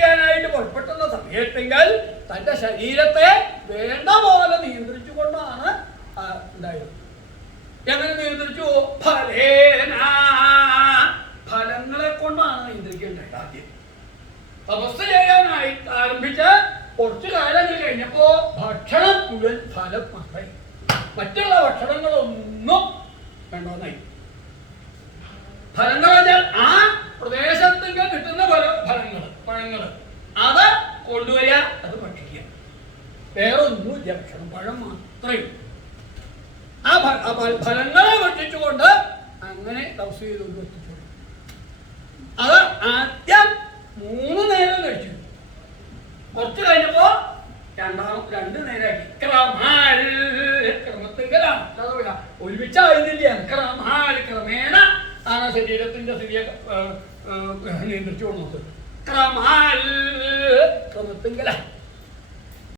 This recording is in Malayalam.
ചെയ്യാനായിട്ട് പുറപ്പെട്ടുന്ന സമയത്തെങ്കിൽ തന്റെ ശരീരത്തെ വേണ്ട പോലെ നിയന്ത്രിച്ചുകൊണ്ടാണ് ഉണ്ടായത്. എങ്ങനെ നിയന്ത്രിച്ചു? ഫലങ്ങളെ കൊണ്ടാണ് നിയന്ത്രിക്കേണ്ടത്. ആദ്യം തപസ് ചെയ്യാനായി ആരംഭിച്ച് കുറച്ചു കാലങ്ങൾ കഴിഞ്ഞപ്പോ ഭക്ഷണം മുഴുവൻ ഫലം മാത്രമായി, മറ്റുള്ള ഭക്ഷണങ്ങളൊന്നും വേണ്ടോന്നായി. ഫലങ്ങൾ വെച്ചാൽ ആ പ്രദേശത്തേക്ക് കിട്ടുന്ന ഫലങ്ങള്, പഴങ്ങള് അത് കൊണ്ടുവരിക, അത് ഭക്ഷിക്കുക, വേറെ ഒന്നുമില്ല. ഭക്ഷണം പഴം മാത്രമേ. ആ ഫലങ്ങളെ ഭക്ഷിച്ചുകൊണ്ട് അങ്ങനെ തപസ് ചെയ്തുകൊണ്ട് എത്തിച്ചു. അത് ആദ്യം 3 നേരം കഴിച്ചു. കുറച്ച് കഴിഞ്ഞപ്പോ 2 നേരമാക്കി. ക്രമത്തിങ്കലാണ്, ഒരുമിച്ചായിരുന്നില്ല. ക്രമേണ ആണ് ശരീരത്തിന്റെ സ്ഥിതിയെ നിയന്ത്രിച്ചു കൊണ്ടു. ക്രമത്തിങ്കല